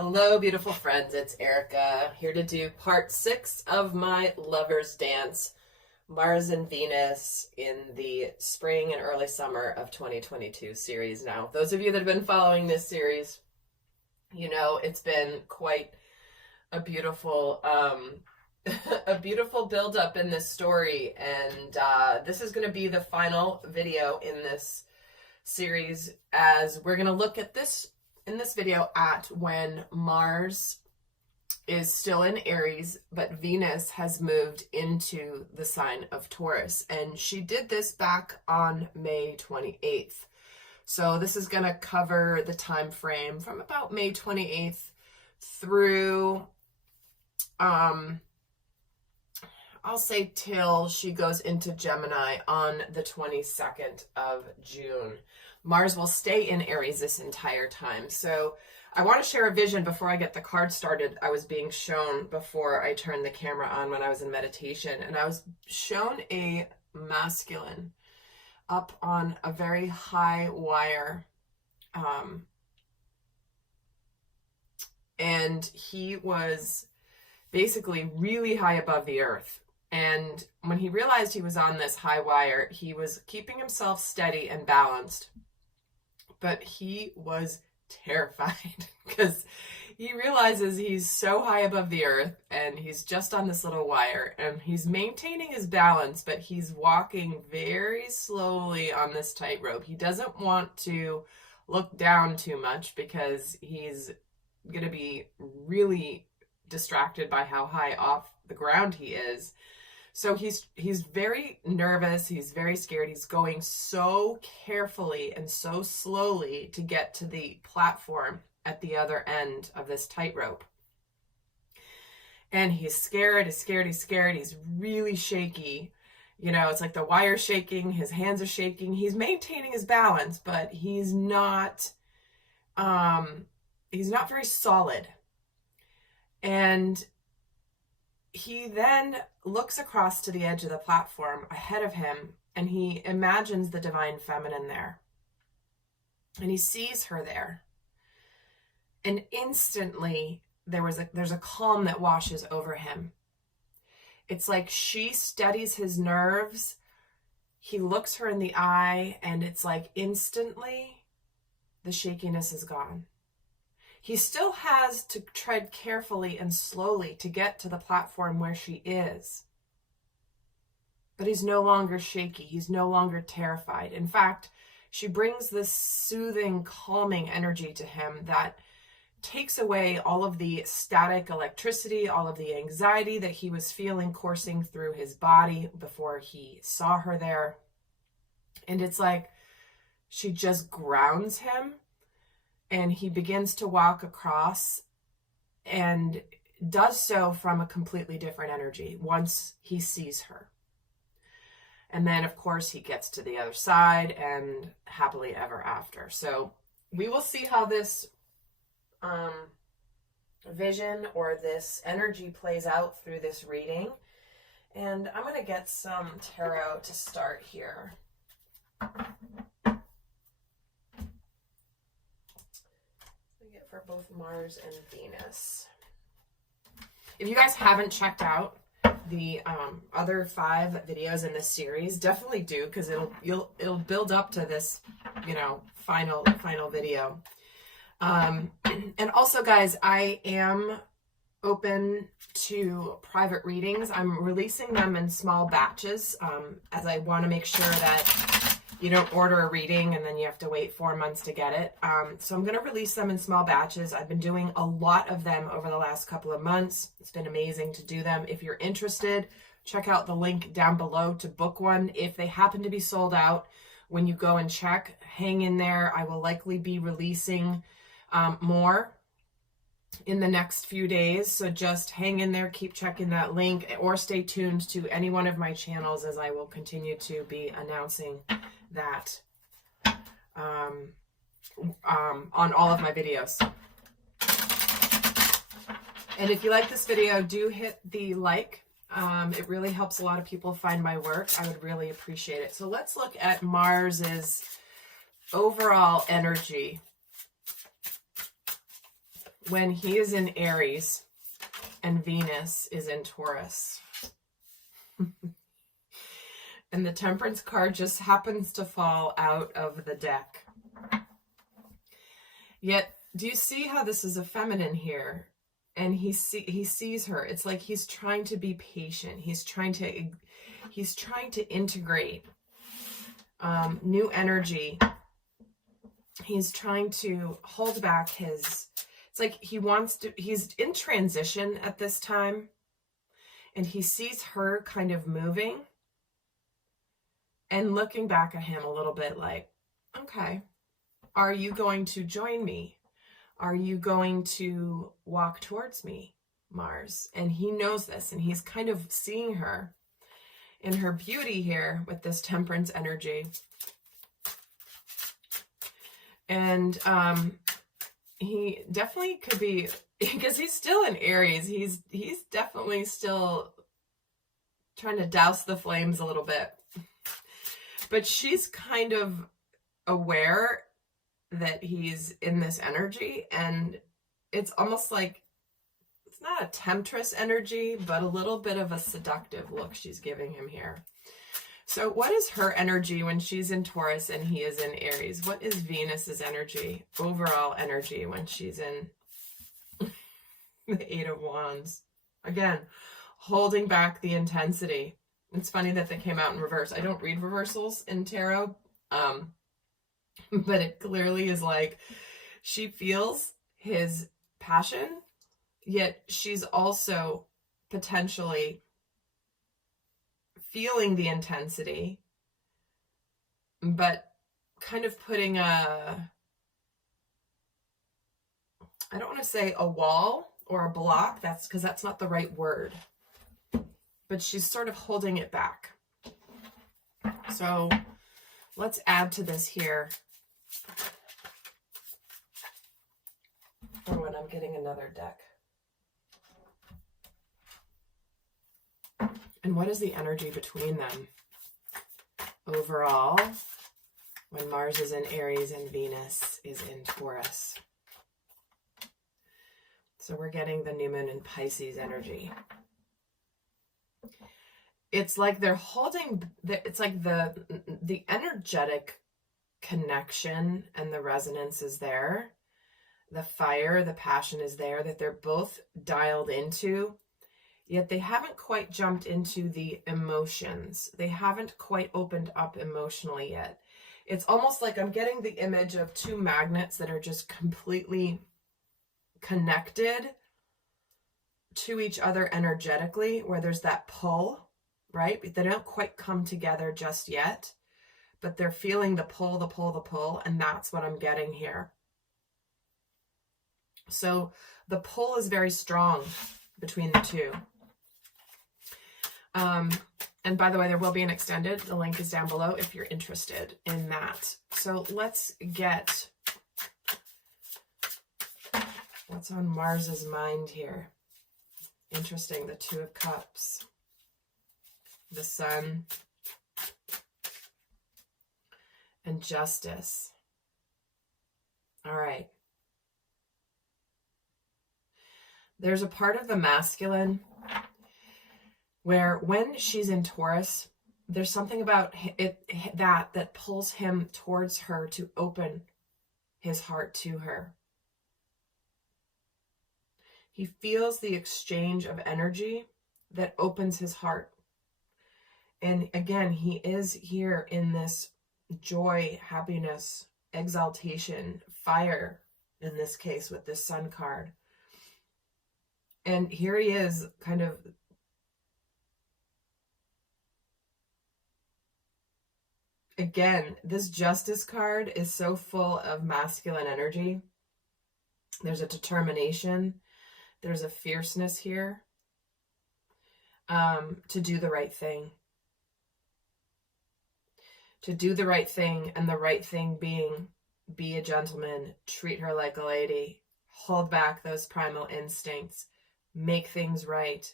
Hello, beautiful friends. It's Erica here to do part 6 of my Lover's Dance, Mars and Venus in the spring and early summer of 2022 series. Now, those of you that have been following this series, you know it's been quite a beautiful a beautiful build-up in this story, and this is going to be the final video in this series, as we're going to look at this in this video at when Mars is still in Aries, but Venus has moved into the sign of Taurus. And she did this back on May 28th. So this is going to cover the time frame from about May 28th through, I'll say till she goes into Gemini on the 22nd of June. Mars will stay in Aries this entire time. So I want to share a vision before I get the card started. I was being shown before I turned the camera on when I was in meditation, and I was shown a masculine up on a very high wire. And he was basically really high above the earth. And when he realized he was on this high wire, he was keeping himself steady and balanced. But he was terrified because he realizes he's so high above the earth and he's just on this little wire and he's maintaining his balance, but he's walking very slowly on this tightrope. He doesn't want to look down too much because he's going to be really distracted by how high off the ground he is. So he's very nervous, he's very scared, he's going so carefully and so slowly to get to the platform at the other end of this tightrope. And he's scared, he's really shaky. You know, it's like the wire's shaking, his hands are shaking, he's maintaining his balance, but he's not very solid. And he then looks across to the edge of the platform ahead of him, and he imagines the divine feminine there. And he sees her there. And instantly there's a calm that washes over him. It's like she steadies his nerves. He looks her in the eye, and it's like instantly the shakiness is gone. He still has to tread carefully and slowly to get to the platform where she is. But he's no longer shaky. He's no longer terrified. In fact, she brings this soothing, calming energy to him that takes away all of the static electricity, all of the anxiety that he was feeling coursing through his body before he saw her there. And it's like she just grounds him. And he begins to walk across and does so from a completely different energy once he sees her. And then, of course, he gets to the other side and happily ever after. So we will see how this vision or this energy plays out through this reading. And I'm going to get some tarot to start here. For both Mars and Venus. If you guys haven't checked out the other 5 videos in this series, definitely do, because it'll build up to this, you know, final video. And also, guys, I am open to private readings. I'm releasing them in small batches, as I want to make sure that you don't order a reading and then you have to wait 4 months to get it. So I'm going to release them in small batches. I've been doing a lot of them over the last couple of months. It's been amazing to do them. If you're interested, check out the link down below to book one. If they happen to be sold out when you go and check, hang in there. I will likely be releasing more in the next few days. So just hang in there, keep checking that link, or stay tuned to any one of my channels, as I will continue to be announcing that on all of my videos. And if you like this video, do hit the like. It really helps a lot of people find my work. I would really appreciate it. So let's look at Mars's overall energy when he is in Aries and Venus is in Taurus. And the Temperance card just happens to fall out of the deck. Yet, do you see how this is a feminine here? And he sees her. It's like he's trying to be patient. He's trying to integrate new energy. He's trying to hold back his, it's like he's in transition at this time, and he sees her kind of moving and looking back at him a little bit like, okay, are you going to join me? Are you going to walk towards me, Mars? And he knows this, and he's kind of seeing her in her beauty here with this Temperance energy. And he definitely could be, because he's still in Aries, he's definitely still trying to douse the flames a little bit. But she's kind of aware that he's in this energy, and it's almost like, it's not a temptress energy, but a little bit of a seductive look she's giving him here. So what is her energy when she's in Taurus and he is in Aries? What is Venus's energy, overall energy, when she's in the Eight of Wands? Again, holding back the intensity. It's funny that they came out in reverse. I don't read reversals in tarot, but it clearly is like she feels his passion, yet she's also potentially feeling the intensity, but kind of putting a, I don't want to say a wall or a block, that's because that's not the right word, but she's sort of holding it back. So let's add to this here. Or when I'm getting another deck. And what is the energy between them overall when Mars is in Aries and Venus is in Taurus? So we're getting the new moon in Pisces energy. It's like they're holding, it's like the energetic connection and the resonance is there. The fire, the passion is there, that they're both dialed into, yet they haven't quite jumped into the emotions. They haven't quite opened up emotionally yet. It's almost like I'm getting the image of two magnets that are just completely connected to each other energetically, where there's that pull, right? They don't quite come together just yet, but they're feeling the pull, the pull, the pull, and that's what I'm getting here. So the pull is very strong between the two. And by the way, there will be an extended. The link is down below if you're interested in that. So let's get what's on Mars's mind here. Interesting, the Two of Cups, the Sun, and Justice. All right. There's a part of the masculine where when she's in Taurus, there's something about it that pulls him towards her to open his heart to her. He feels the exchange of energy that opens his heart. And again, he is here in this joy, happiness, exaltation, fire, in this case with this Sun card. And here he is kind of again, this Justice card is so full of masculine energy. There's a determination. There's a fierceness here to do the right thing. To do the right thing, and the right thing being, be a gentleman, treat her like a lady, hold back those primal instincts, make things right.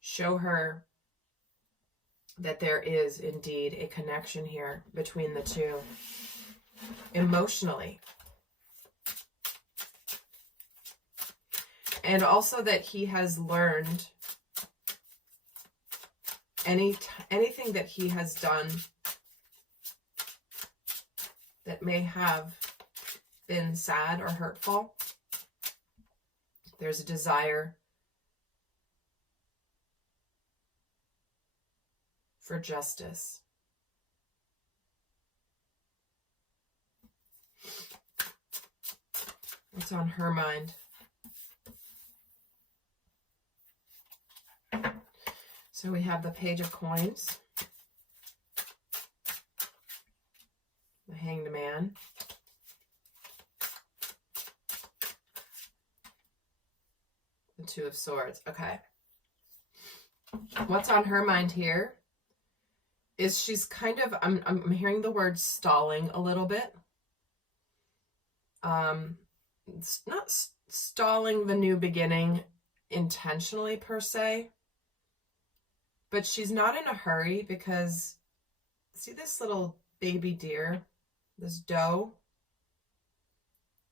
Show her that there is indeed a connection here between the two emotionally. And also that he has learned anything that he has done that may have been sad or hurtful. There's a desire for justice. What's on her mind? So we have the Page of Coins, the Hanged Man, the Two of Swords. Okay. What's on her mind here is she's kind of, I'm hearing the word stalling a little bit. It's not stalling the new beginning intentionally per se, but she's not in a hurry because, see this little baby deer, this doe?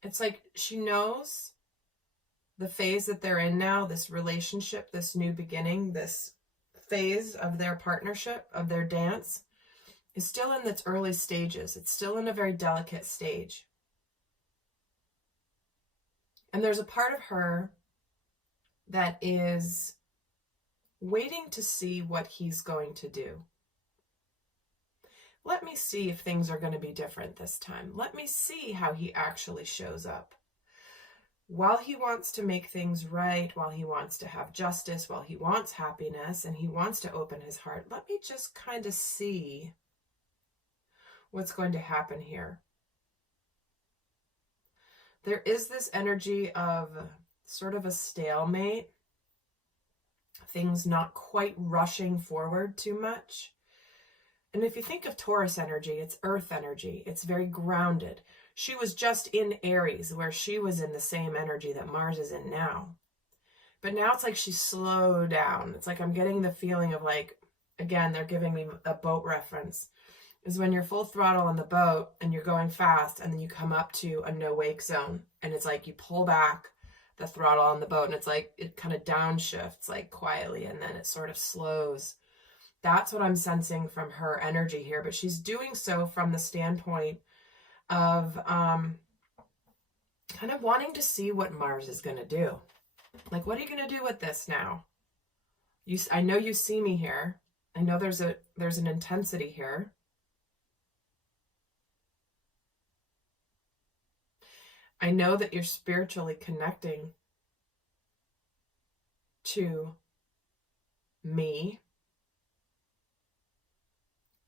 It's like she knows the phase that they're in now, this relationship, this new beginning, this phase of their partnership, of their dance, is still in its early stages. It's still in a very delicate stage. And there's a part of her that is waiting to see what he's going to do. Let me see if things are going to be different this time. Let me see how he actually shows up. While he wants to make things right, while he wants to have justice, while he wants happiness, and he wants to open his heart, let me just kind of see what's going to happen here. There is this energy of sort of a stalemate, things not quite rushing forward too much. And if you think of Taurus energy, it's earth energy. It's very grounded. She was just in Aries, where she was in the same energy that Mars is in now. But now it's like she's slowed down. It's like I'm getting the feeling of like, again, they're giving me a boat reference, is when you're full throttle on the boat and you're going fast and then you come up to a no wake zone. And it's like you pull back the throttle on the boat and it's like it kind of downshifts like quietly and then it sort of slows. That's what I'm sensing from her energy here. But she's doing so from the standpoint of kind of wanting to see what Mars is going to do. Like, what are you going to do with this now? I know you see me here. I know there's an intensity here. I know that you're spiritually connecting to me.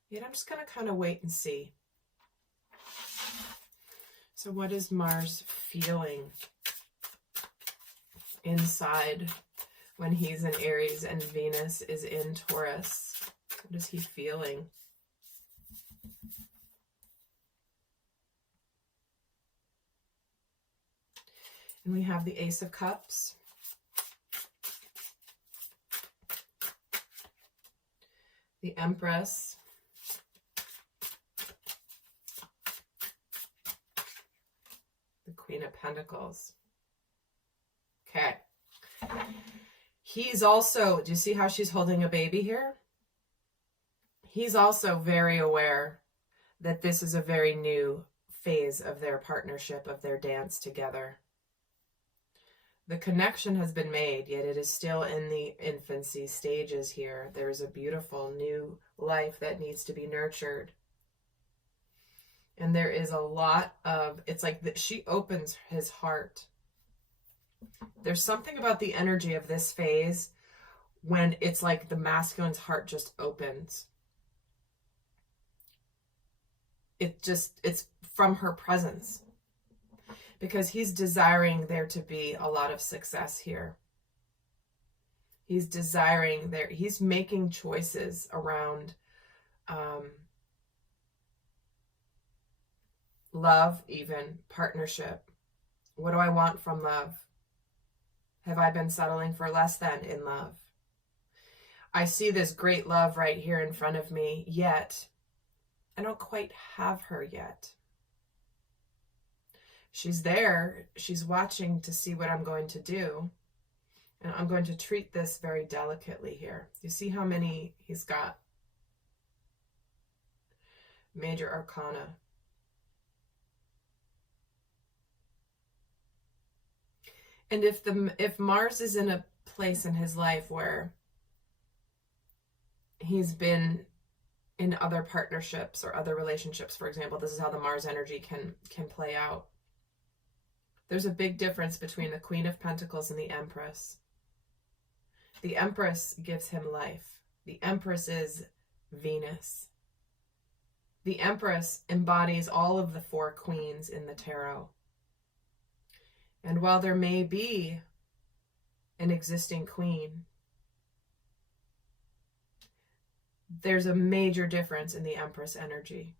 Yet I'm just going to kind of wait and see. So what is Mars feeling inside when he's in Aries and Venus is in Taurus? What is he feeling? And we have the Ace of Cups. The Empress. The Queen of Pentacles. Okay. He's also, do you see how she's holding a baby here? He's also very aware that this is a very new phase of their partnership, of their dance together. The connection has been made, yet it is still in the infancy stages here. There's a beautiful new life that needs to be nurtured. And there is a lot of, it's like that she opens his heart. There's something about the energy of this phase when it's like the masculine's heart just opens. It's from her presence. Because he's desiring there to be a lot of success here. He's desiring there, he's making choices around love, even partnership. What do I want from love? Have I been settling for less than in love? I see this great love right here in front of me, yet I don't quite have her yet. She's there. She's watching to see what I'm going to do. And I'm going to treat this very delicately here. You see how many he's got? Major arcana. And if Mars is in a place in his life where he's been in other partnerships or other relationships, for example, this is how the Mars energy can play out. There's a big difference between the Queen of Pentacles and the Empress. The Empress gives him life. The Empress is Venus. The Empress embodies all of the 4 queens in the tarot. And while there may be an existing queen, there's a major difference in the Empress energy.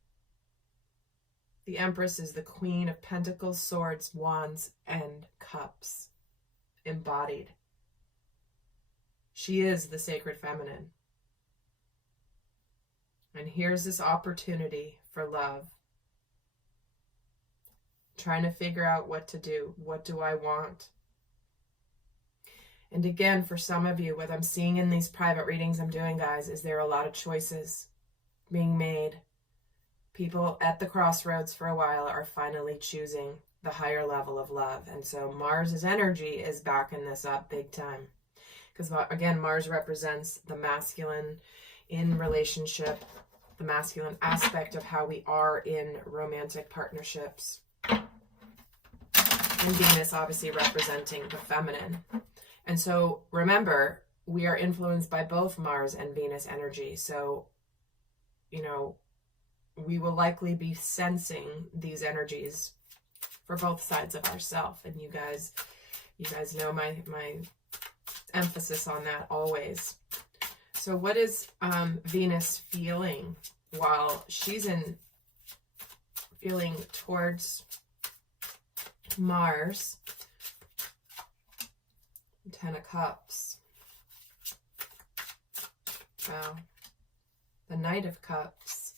The Empress is the Queen of Pentacles, Swords, Wands, and Cups, embodied. She is the sacred feminine. And here's this opportunity for love. Trying to figure out what to do. What do I want? And again, for some of you, what I'm seeing in these private readings I'm doing, guys, is there are a lot of choices being made. People at the crossroads for a while are finally choosing the higher level of love. And so Mars's energy is backing this up big time. Because again, Mars represents the masculine in relationship, the masculine aspect of how we are in romantic partnerships. And Venus obviously representing the feminine. And so remember, we are influenced by both Mars and Venus energy. So, you know, we will likely be sensing these energies for both sides of ourselves. And you guys know my emphasis on that always. So what is Venus feeling while she's feeling towards Mars? 10 of Cups. Wow. The Knight of Cups.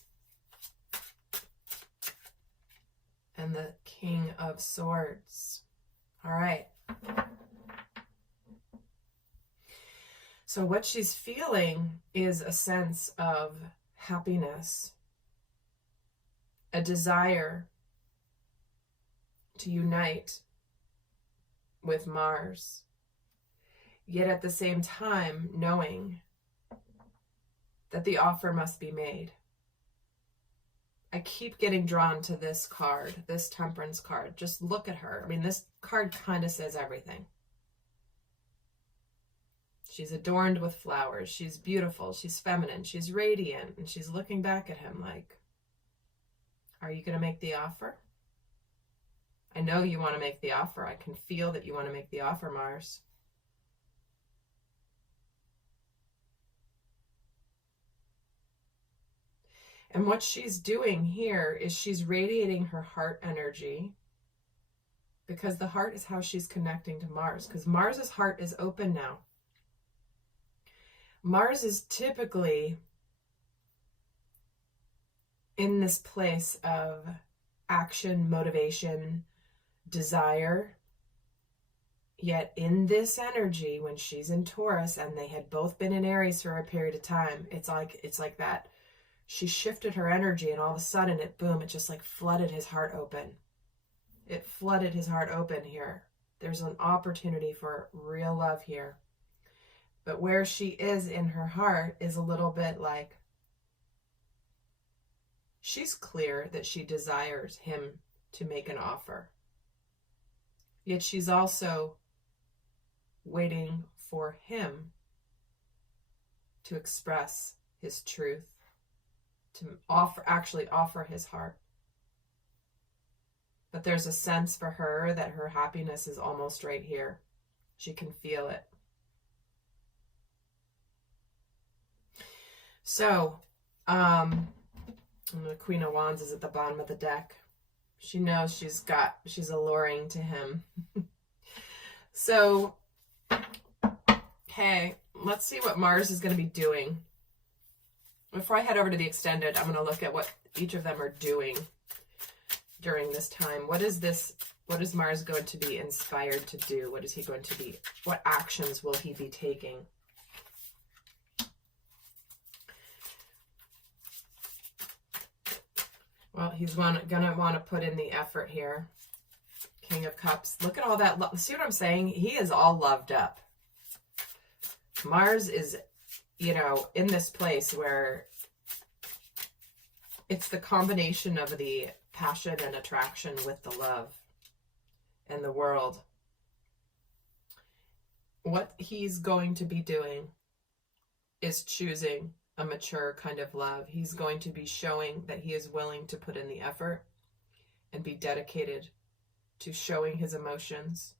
And the King of Swords. All right. So what she's feeling is a sense of happiness, a desire to unite with Mars, yet at the same time knowing that the offer must be made. I keep getting drawn to this card, this Temperance card. Just look at her. I mean, this card kind of says everything. She's adorned with flowers. She's beautiful. She's feminine. She's radiant. And she's looking back at him like, are you going to make the offer? I know you want to make the offer. I can feel that you want to make the offer, Mars. And what she's doing here is she's radiating her heart energy, because the heart is how she's connecting to Mars, because Mars's heart is open now. Mars is typically in this place of action, motivation, desire. Yet in this energy, when she's in Taurus, and they had both been in Aries for a period of time, it's like that. She shifted her energy, and all of a sudden it just like flooded his heart open. It flooded his heart open here. There's an opportunity for real love here. But where she is in her heart is a little bit like, she's clear that she desires him to make an offer. Yet she's also waiting for him to express his truth, to actually offer his heart. But there's a sense for her that her happiness is almost right here. She can feel it. So, the Queen of Wands is at the bottom of the deck. She knows she's alluring to him. So, okay, let's see what Mars is going to be doing. Before I head over to the extended, I'm going to look at what each of them are doing during this time. What is this What is Mars going to be inspired to do? What is he going to be? What actions will he be taking? Well, he's going to want to put in the effort here. King of Cups. Look at all that love. See what I'm saying? He is all loved up. Mars is, you know, in this place where it's the combination of the passion and attraction with the love and the world. What he's going to be doing is choosing a mature kind of love. He's going to be showing that he is willing to put in the effort and be dedicated to showing his emotions,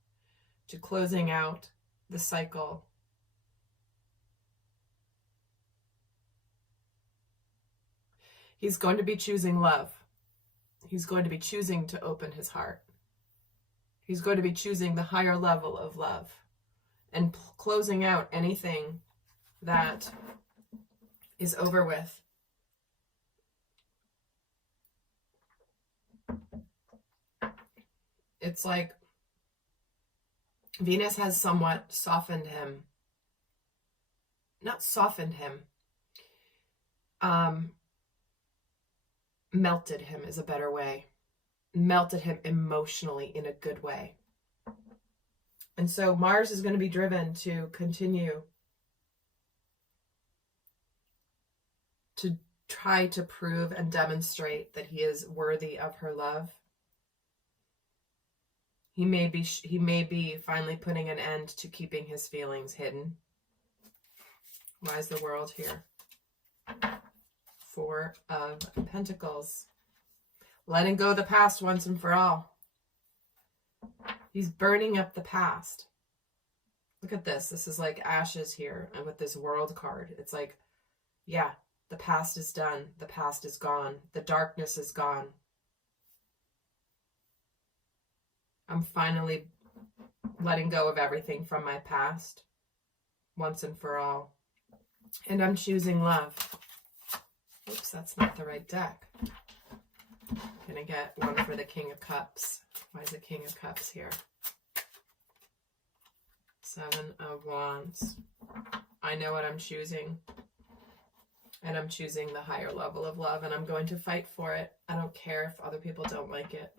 to closing out the cycle. He's going to be choosing love. He's going to be choosing to open his heart. He's going to be choosing the higher level of love and closing out anything that is over with. It's like Venus has somewhat softened him. Not softened him. Melted him is a better way. Melted him emotionally in a good way. And so Mars is going to be driven to continue to try to prove and demonstrate that he is worthy of her love. He may be finally putting an end to keeping his feelings hidden. Why is the World here? Four of Pentacles. Letting go of the past once and for all. He's burning up the past. Look at this. This is like ashes here. And with this World card, it's like, yeah, the past is done. The past is gone. The darkness is gone. I'm finally letting go of everything from my past once and for all. And I'm choosing love. Oops, that's not the right deck. Gonna get one for the King of Cups. Why is the King of Cups here? Seven of Wands. I know what I'm choosing. And I'm choosing the higher level of love, and I'm going to fight for it. I don't care if other people don't like it.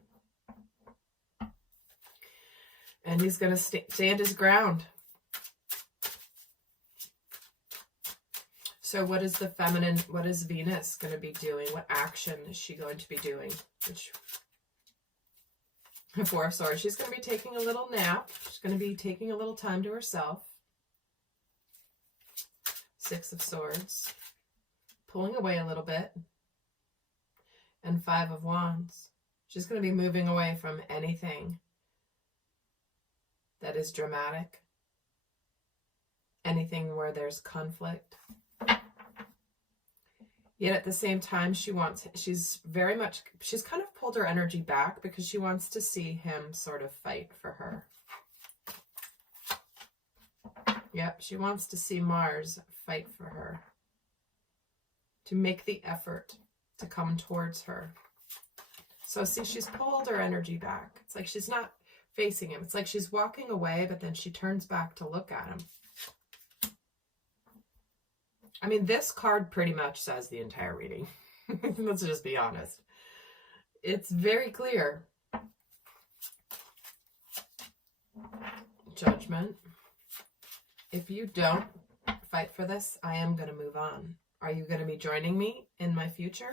And he's going to stand his ground. So what is the feminine, what is Venus going to be doing? What action is she going to be doing? Four of Swords. She's going to be taking a little nap. She's going to be taking a little time to herself. Six of Swords. Pulling away a little bit. And Five of Wands. She's going to be moving away from anything that is dramatic. Anything where there's conflict. Yet at the same time, she's kind of pulled her energy back because she wants to see him sort of fight for her. Yep, she wants to see Mars fight for her. To make the effort to come towards her. So see, she's pulled her energy back. It's like she's not facing him. It's like she's walking away, but then she turns back to look at him. I mean, this card pretty much says the entire reading. Let's just be honest. It's very clear. Judgment. If you don't fight for this, I am going to move on. Are you going to be joining me in my future,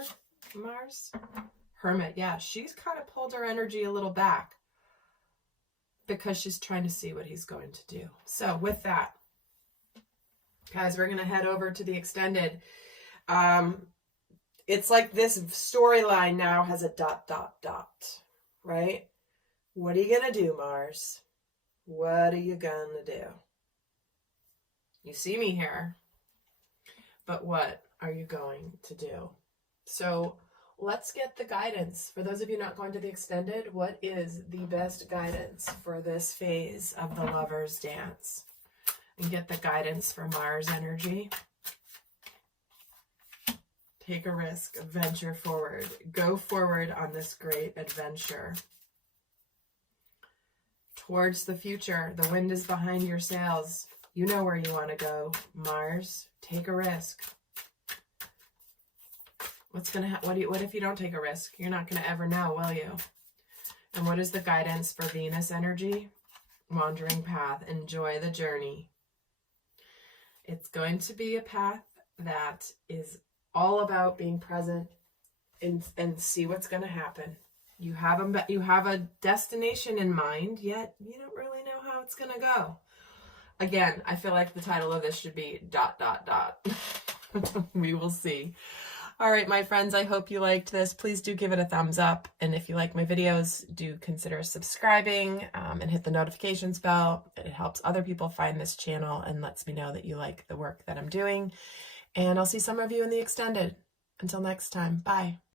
Mars? Hermit. Yeah, she's kind of pulled her energy a little back because she's trying to see what he's going to do. So with that, guys, we're going to head over to the extended. It's like this storyline now has a ... right? What are you going to do, Mars? What are you going to do? You see me here, but what are you going to do? So let's get the guidance. For those of you not going to the extended, what is the best guidance for this phase of the Lover's Dance? And get the guidance for Mars energy. Take a risk, venture forward. Go forward on this great adventure. towards the future. The wind is behind your sails. You know where you want to go, Mars. Take a risk. What's going to what if you don't take a risk? You're not going to ever know, will you? And what is the guidance for Venus energy? Wandering path. Enjoy the journey. It's going to be a path that is all about being present and see what's going to happen. You have a destination in mind, yet you don't really know how it's going to go. Again, I feel like the title of this should be ... We will see. All right, my friends, I hope you liked this. Please do give it a thumbs up. And if you like my videos, do consider subscribing and hit the notifications bell. It helps other people find this channel and lets me know that you like the work that I'm doing. And I'll see some of you in the extended. Until next time, bye.